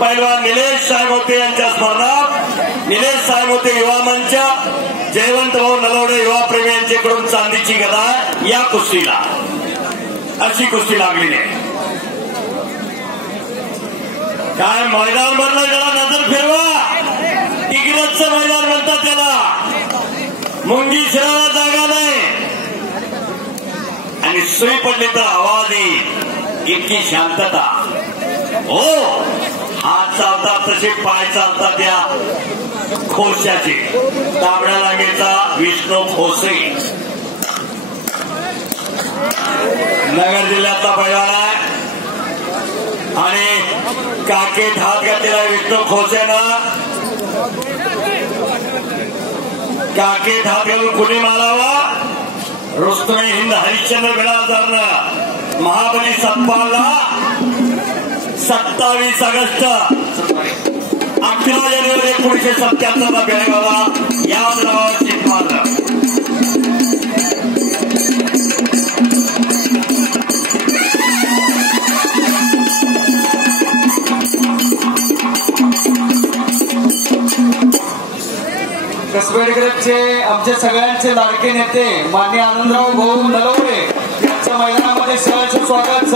पैलवान निलेश साहेब यांच्या स्मरणार्थ निलेश साहेब युवा मंच जयवंत भाऊ नलवडे युवा प्रेमी यांच्याकडून चांदीची गदा या कुस्तीला अशी कुस्ती लागली नाही। काय मैदान भरलं त्याला नजर फिरवा तिगिरचं मैदान म्हणतात त्याला मुंगी शिराला जागा नाही आणि सुई पडली तर आवाज येईल इतकी शांतता। हो हात चालतात तसे पाय चालतात त्या खोशाचे तांबड्या लांगेचा विष्णू खोसे नगर जिल्ह्यातला पैलवान आहे आणि काकेत हात घातलेला विष्णू खोसेनं काकेत हात घालून कुणी मारावा रुस्तमे हिंद हरिश्चंद्र बिराजदारनं महाबली सतपालला 27 ऑगस्ट 11 जानेवारी 1977 ला बेळगावला याच नावावर चित मारलं। कसबेड ग्रुपचे आमचे सगळ्यांचे लाडके नेते माननीय आनंदराव भाऊ नलवडे यांच्या मैदानामध्ये सहर्ष स्वागत।